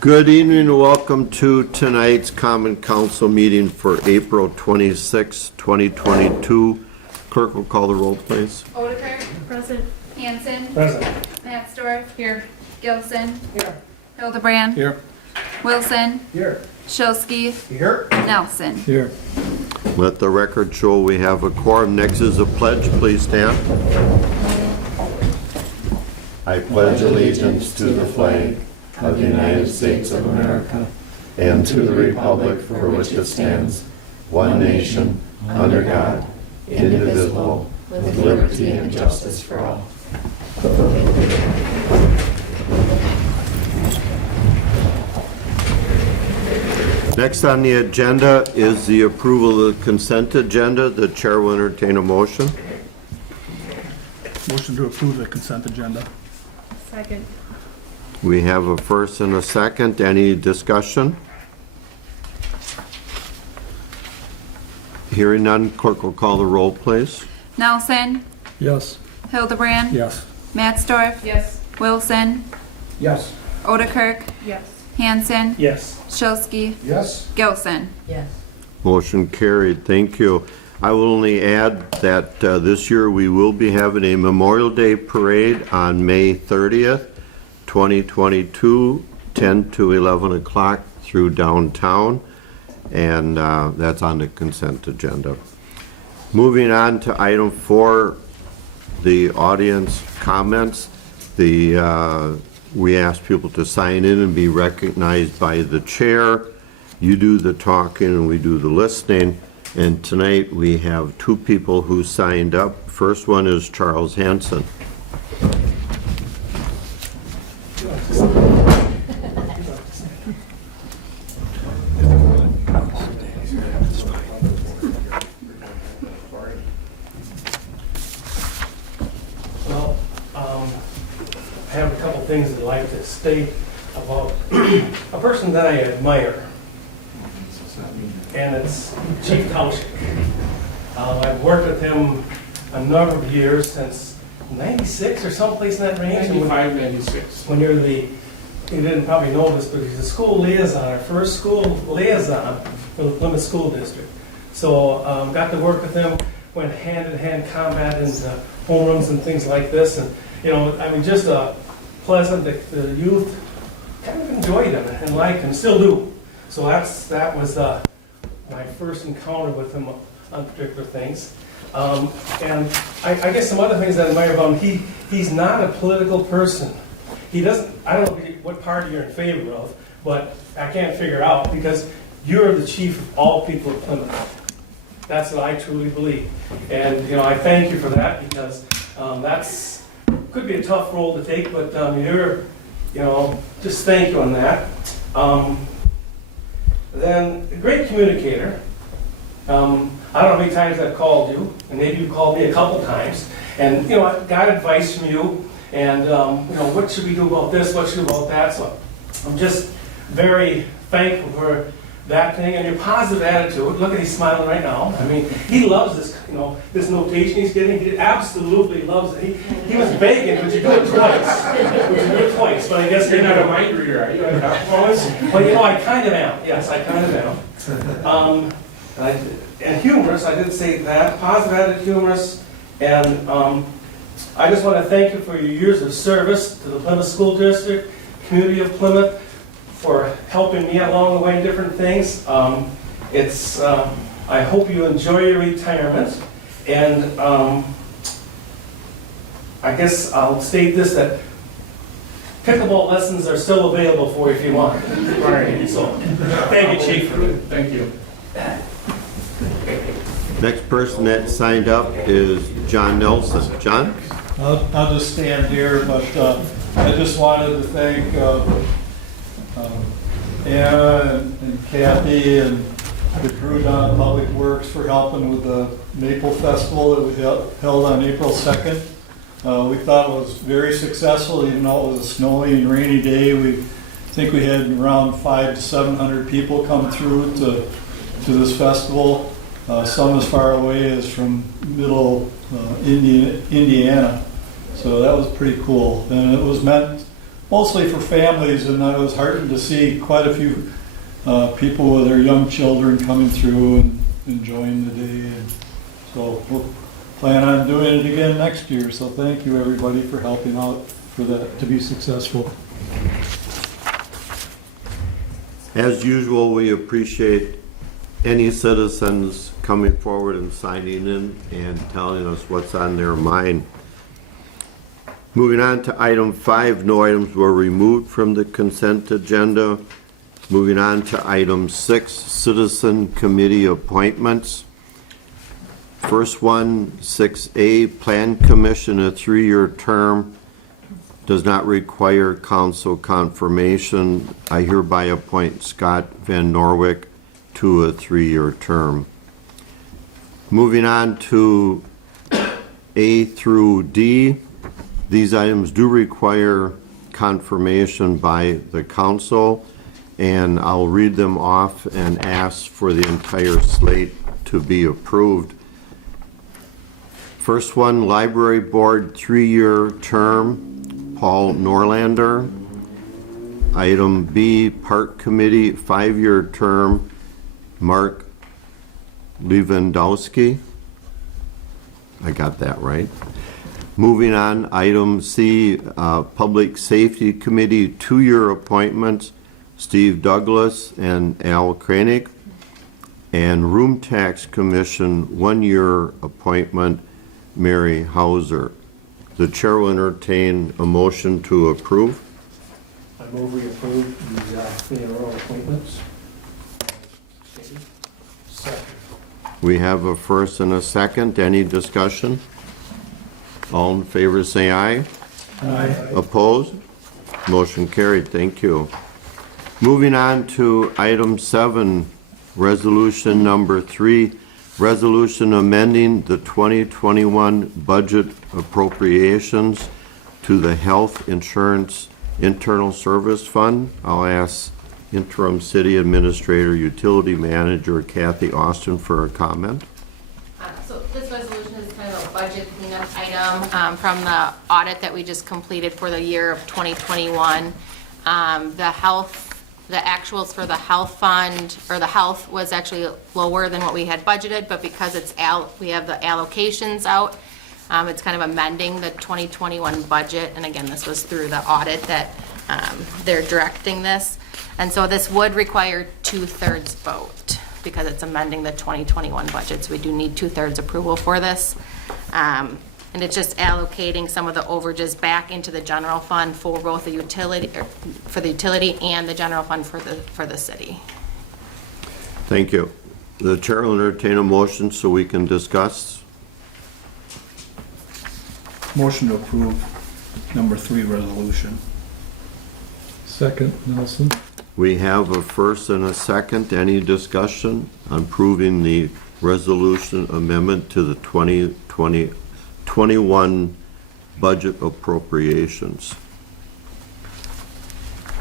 Good evening and welcome to tonight's Common Council meeting for April 26, 2022. Clerk will call the roll, please. Odeker. Present. Hanson. Present. Mattsdorf. Here. Gilson. Here. Hildebrand. Here. Wilson. Here. Shilsky. Here. Nelson. Here. Let the record show we have a quorum. Next is a pledge. Please stand. I pledge allegiance to the flag of the United States of America and to the republic for which it stands, one nation, under God, indivisible, with liberty and justice for all. Next on the agenda is the approval of the consent agenda. The chair will entertain a motion. Motion to approve the consent agenda. Second. We have a first and a second. Any discussion? Hearing none, clerk will call the roll, please. Nelson. Yes. Hildebrand. Yes. Mattsdorf. Yes. Wilson. Yes. Odekirk. Yes. Hanson. Yes. Shilsky. Yes. Gilson. Yes. Motion carried. Thank you. I will only add that this year we will be having a Memorial Day parade on May 30th, 2022, 10 to 11 o'clock through downtown, and that's on the consent agenda. Moving on to item 4, the audience comments. We ask people to sign in and be recognized by the chair. You do the talking and we do the listening. And tonight we have 2 people who signed up. First one is Charles Hanson. Well, I have a couple things I'd like to state about a person that I admire, and it's Chief Tauschik. I've worked with him a number of years, since 96 or someplace in that range. 95, 96. When you're you didn't probably know this, but he's a school liaison, our first school liaison for the Plymouth School District. So got to work with him, went hand-in-hand combat into homerooms and things like this. And, you know, I mean, just pleasant. The youth kind of enjoyed him and liked him, still do. So that was my first encounter with him on particular things. And I guess some other things I admire about him, he's not a political person. He doesn't, I don't know what party you're in favor of, but I can't figure out, because you're the chief of all people of Plymouth. That's what I truly believe. And, you know, I thank you for that, because could be a tough role to take, but just thank you on that. Then, a great communicator. I don't know how many times I've called you, and maybe you called me a couple times, and, you know, I got advice from you, and, what should we do about this, what should we do about that? So I'm just very thankful for that thing, and your positive attitude. Look at, he's smiling right now. I mean, he loves this, this notation he's getting. He absolutely loves it. He was begging, would you do it twice? But I guess You're not a mind reader, are you? well, I kind of am. Yes, I kind of am. And humorous, I didn't say that. Positive attitude, humorous. And I just want to thank you for your years of service to the Plymouth School District, community of Plymouth, for helping me along the way in different things. I hope you enjoy your retirement. And I guess I'll state this, that pickleball lessons are still available for you if you want. So, thank you, Chief. Thank you. Next person that signed up is John Nelson. John? I'll just stand here, but I just wanted to thank Anna and Kathy and the crew down at Public Works for helping with the Maple Festival that we held on April 2nd. We thought it was very successful, even though it was a snowy and rainy day. I think we had around 500 to 700 people come through to this festival. Some as far away as from middle Indiana. So that was pretty cool. And it was meant mostly for families, and I was heartened to see quite a few people with their young children coming through and enjoying the day. And so we'll plan on doing it again next year. So thank you, everybody, for helping out for that to be successful. As usual, we appreciate any citizens coming forward and signing in and telling us what's on their mind. Moving on to item 5, no items were removed from the consent agenda. Moving on to item 6, citizen committee appointments. First one, 6A, Plan Commission, a 3-year term, does not require council confirmation. I hereby appoint Scott Van Norwick to a 3-year term. Moving on to A through D, these items do require confirmation by the council, and I'll read them off and ask for the entire slate to be approved. First one, Library Board, 3-year term, Paul Norlander. Item B, Park Committee, 5-year term, Mark Lewandowski. I got that right. Moving on, item C, Public Safety Committee, 2-year appointments, Steve Douglas and Al Kranig. And Room Tax Commission, 1-year appointment, Mary Hauser. The chair will entertain a motion to approve. I move we approve the mayoral appointments. Second. We have a first and a second. Any discussion? All in favor say aye. Aye. Opposed? Motion carried. Thank you. Moving on to item 7, resolution number 3, resolution amending the 2021 budget appropriations to the Health Insurance Internal Service Fund. I'll ask Interim City Administrator, Utility Manager Kathy Austin for a comment. So this resolution is kind of a budget cleanup item from the audit that we just completed for the year of 2021. The actuals for the health fund, or the health, was actually lower than what we had budgeted, but because we have the allocations out, it's kind of amending the 2021 budget. And again, this was through the audit that they're directing this. And so this would require 2/3 vote because it's amending the 2021 budget. So we do need 2/3 approval for this. And it's just allocating some of the overages back into the general fund for both the utility, for the utility and the general fund for the city. Thank you. The chair will entertain a motion so we can discuss. Motion to approve number 3 resolution. Second, Nelson. We have a first and a second. Any discussion on approving the resolution amendment to the 2021 budget appropriations?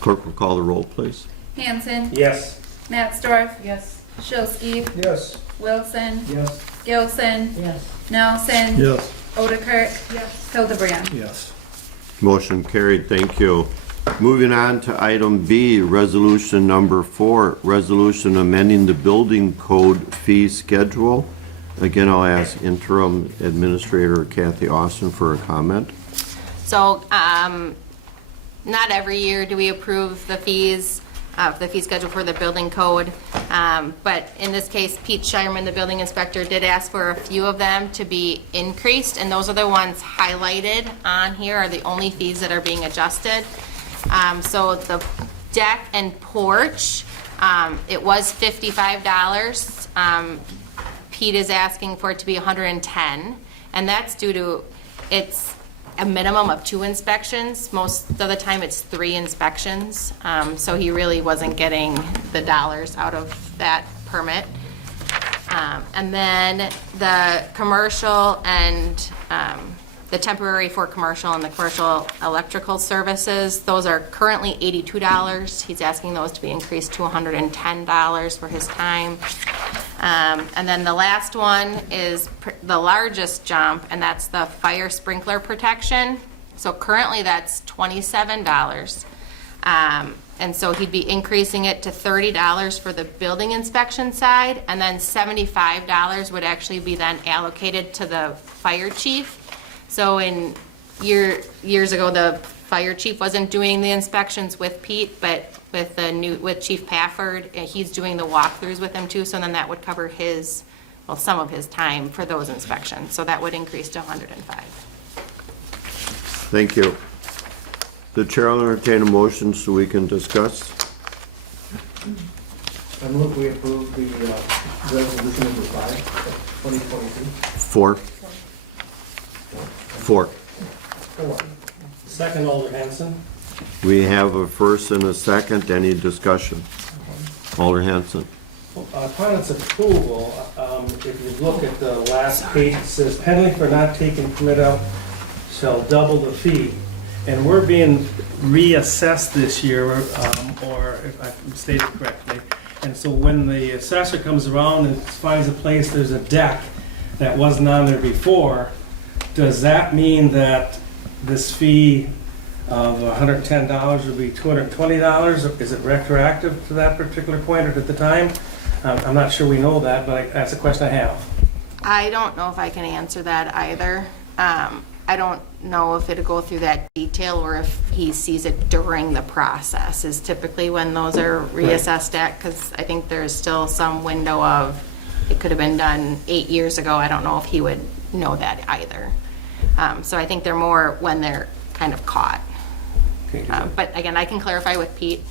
Clerk will call the roll, please. Hanson. Yes. Mattsdorf. Yes. Shilsky. Yes. Wilson. Yes. Gilson. Yes. Nelson. Yes. Odekirk. Yes. Hildebrand. Yes. Motion carried. Thank you. Moving on to item B, resolution number 4, resolution amending the building code fee schedule. Again, I'll ask Interim Administrator Kathy Austin for a comment. So not every year do we approve the fees, the fee schedule for the building code. But in this case, Pete Shireman, the building inspector, did ask for a few of them to be increased, and those are the ones highlighted on here are the only fees that are being adjusted. So the deck and porch, it was $55. Pete is asking for it to be $110, and that's due to it's a minimum of 2 inspections. Most of the time it's 3 inspections. So he really wasn't getting the dollars out of that permit. And then the commercial and the temporary for commercial and the commercial electrical services, those are currently $82. He's asking those to be increased to $110 for his time. And then the last one is the largest jump, and that's the fire sprinkler protection. So currently that's $27. And so he'd be increasing it to $30 for the building inspection side, and then $75 would actually be then allocated to the fire chief. So in years ago, the fire chief wasn't doing the inspections with Pete, but with Chief Pafford, he's doing the walkthroughs with him too, so then that would cover some of his time for those inspections. So that would increase to $105. Thank you. The chair will entertain a motion so we can discuss. I move we approve the resolution number 5, 2022. Four. Second, Alder Hanson. We have a first and a second. Any discussion? Alder Hanson. Upon its approval, if you look at the last page, it says penalty for not taking permit out shall double the fee. And we're being reassessed this year, or if I stated correctly. And so when the assessor comes around and finds a place, there's a deck that wasn't on there before, does that mean that this fee of $110 would be $220? Is it retroactive to that particular point or at the time? I'm not sure we know that, but that's a question I have. I don't know if I can answer that either. I don't know if it'll go through that detail or if he sees it during the process is typically when those are reassessed at, because I think there's still some window of, it could have been done 8 years ago. I don't know if he would know that either. So I think they're more when they're kind of caught. Okay, But again, I can clarify with Pete.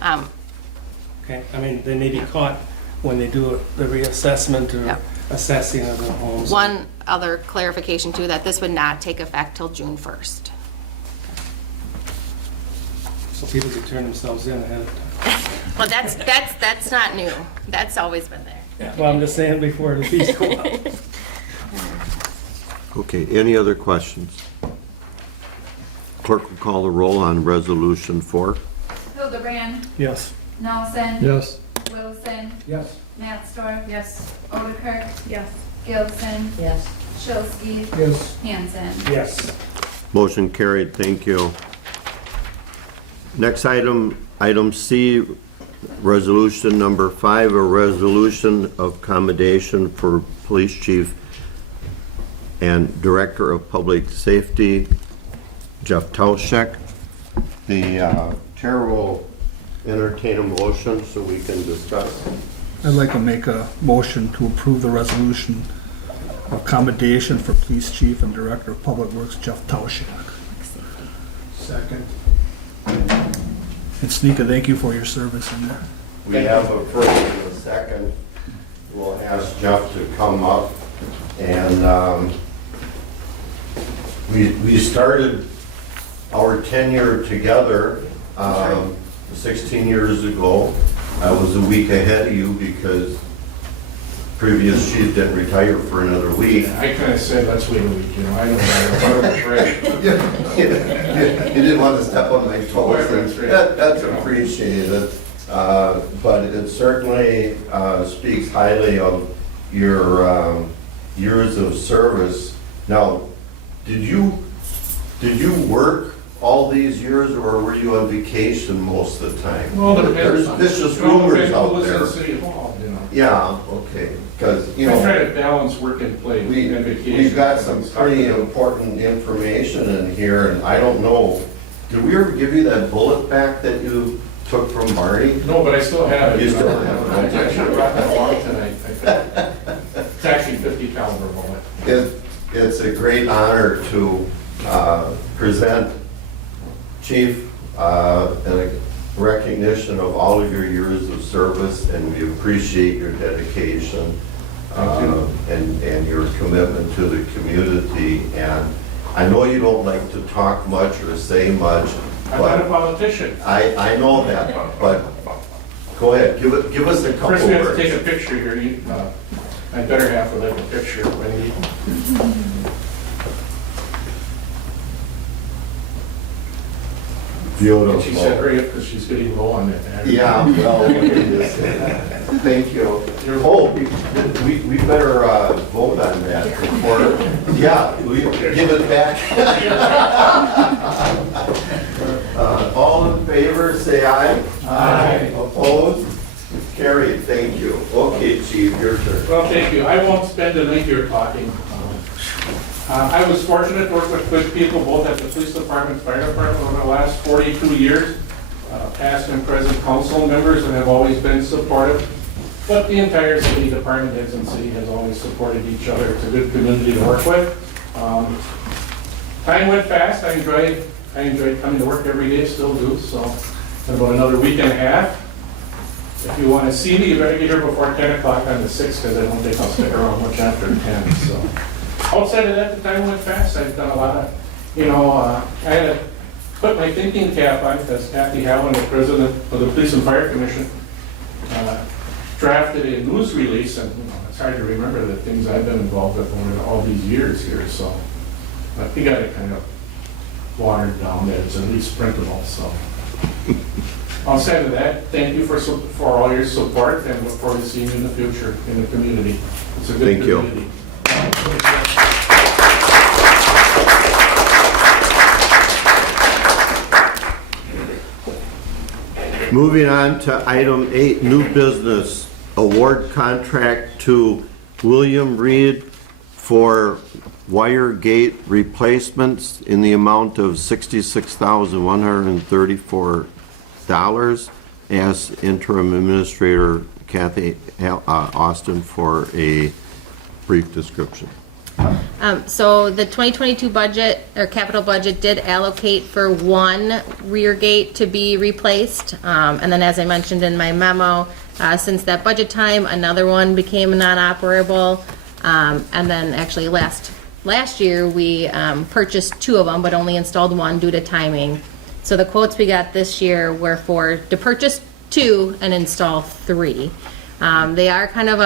okay. I mean, they may be caught when they do the reassessment or Yep. assessing of the homes. One other clarification too, that this would not take effect till June 1st. So people could turn themselves in ahead of time. Well, that's not new. That's always been there. Well, I'm just saying before the fees go up. Okay, any other questions? Clerk will call the roll on resolution 4. Hildebrand, Yes. Nelson. Yes. Wilson, Yes. Matsdorf. Yes. Odekirk, Yes. Gilson, Yes. Shilsky, Yes. Hanson. Yes. Motion carried, thank you. Next item, item C, resolution number 5, a resolution of commendation for Police Chief and Director of Public Safety, Jeff Tauschek. The chair will entertain a motion so we can discuss. I'd like to make a motion to approve the resolution of commendation for Police Chief and Director of Public Works, Jeff Tauschek. Second. And Sneaka, thank you for your service in there. We have a first and a second. We'll ask Jeff to come up. And we started our tenure together 16 years ago. I was a week ahead of you because previous chief didn't retire for another week. I kind of said, let's wait a week, you know, I don't know, I was ready. You didn't want to step on my toes. That's appreciated. But it certainly speaks highly of your years of service. Now, did you work all these years, or were you on vacation most of the time? Well, it depends. There's just It all rumors depends out who was in there. City Hall, you know. Yeah, okay, because, you I try know, to balance work and play and vacation. we've got some pretty important information in here, and I don't know, did we ever give you that bullet back that you took from Marty? No, but I still have it. You still have it. I should have brought that along tonight. It's actually 50 caliber bullet. It's a great honor to present Chief in a recognition of all of your years of service, and we appreciate your dedication and your commitment to the community. And I know you don't like to talk much or say much, I'm not a but politician. I know that, but go ahead, give us a couple First, we have to take a words. picture here. My better half would like a picture, Wendy. Beautiful. She said hurry up because she's getting low on that. Yeah, well, thank you. Oh, we better vote on that before, yeah, we give it back. All in favor, say aye. Aye. Opposed? Carried, thank you. Okay, Chief, your turn. Well, thank you. I won't spend the night here talking. I was fortunate to work with good people, both at the police department, fire department, over the last 42 years. Past and present council members that have always been supportive. But the entire city, department heads and city has always supported each other. It's a good community to work with. Time went fast. I enjoyed coming to work every day, still do. So in about another week and a half. If you want to see me, you better get here before 10 o'clock on the 6th, because I don't think I'll stick around much after 10. So outside of that, the time went fast. I've done a lot of, I had to put my thinking cap on because Kathy Howland, the president of the Police and Fire Commission, drafted a news release, and it's hard to remember the things I've been involved with over all these years here. So we got it kind of watered down that it's at least printable. So. Outside of that, thank you for all your support and look forward to seeing you in the future in the community. It's a good Thank you. community. Moving on to item 8, new business, award contract to William Reed for wire gate replacements in the amount of $66,134 as interim administrator Kathy Austin for a brief description. So the 2022 budget, or capital budget, did allocate for one rear gate to be replaced. And then as I mentioned in my memo, since that budget time, another one became non-operable. And then actually last year, we purchased 2 of them, but only installed 1 due to timing. So the quotes we got this year were to purchase 2 and install 3. They are kind of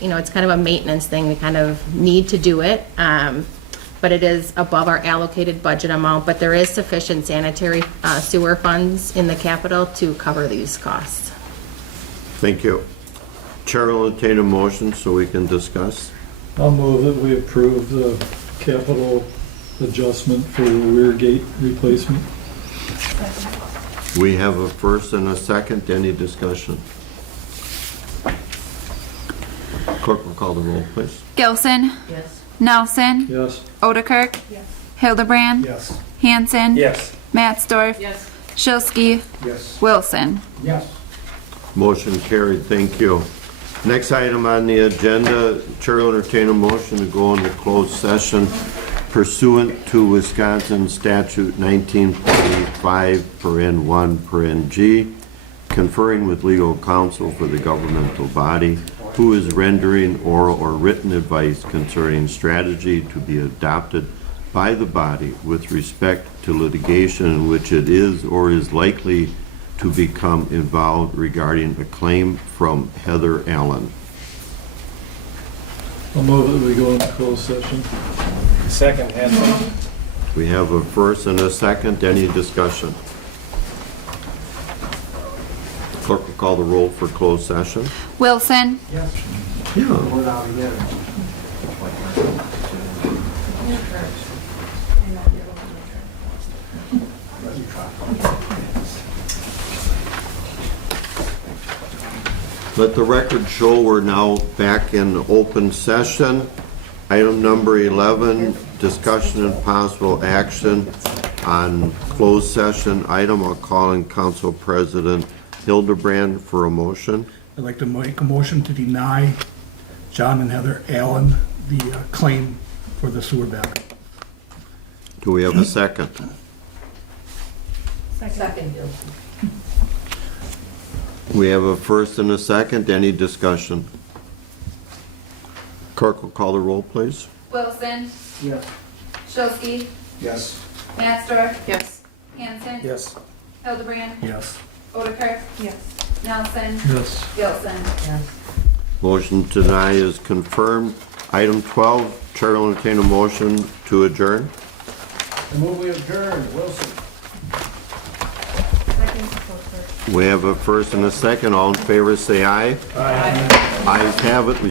it's kind of a maintenance thing. We kind of need to do it, but it is above our allocated budget amount. But there is sufficient sanitary sewer funds in the capital to cover these costs. Thank you. Chair will entertain a motion so we can discuss. I'll move that we approve the capital adjustment for the rear gate replacement. We have a first and a second. Any discussion? Clerk will call the roll, please. Gilson. Yes. Nelson. Yes. Odekirk. Yes. Hildebrand. Yes. Hanson. Yes. Mattsdorf. Yes. Shilsky. Yes. Wilson. Yes. Motion carried, thank you. Next item on the agenda, Chair will entertain a motion to go into closed session pursuant to Wisconsin Statute 19.85 paren 1 paren G, conferring with legal counsel for the governmental body who is rendering oral or written advice concerning strategy to be adopted by the body with respect to litigation in which it is or is likely to become involved regarding a claim from Heather Allen. I'll move that we go into closed session. Second, Hanson. We have a first and a second. Any discussion? Clerk will call the roll for closed session. Wilson. Yeah. Let the record show we're now back in open session. Item number 11, discussion and possible action on closed session item. I'll call in Council President Hildebrand for a motion. I'd like to make a motion to deny John and Heather Allen the claim for the sewer backup. Do we have a second? Second, Gilson. We have a first and a second. Any discussion? Clerk will call the roll, please. Wilson. Yes. Shilsky. Yes. Mattsdorf. Yes. Hanson. Yes. Hildebrand. Yes. Odekirk. Yes. Nelson. Yes. Gilson. Yes. Motion to deny is confirmed. Item 12, Chair will entertain a motion to adjourn. The move we adjourn, Wilson. We have a first and a second. All in favor, say aye. Aye. Ayes have it. We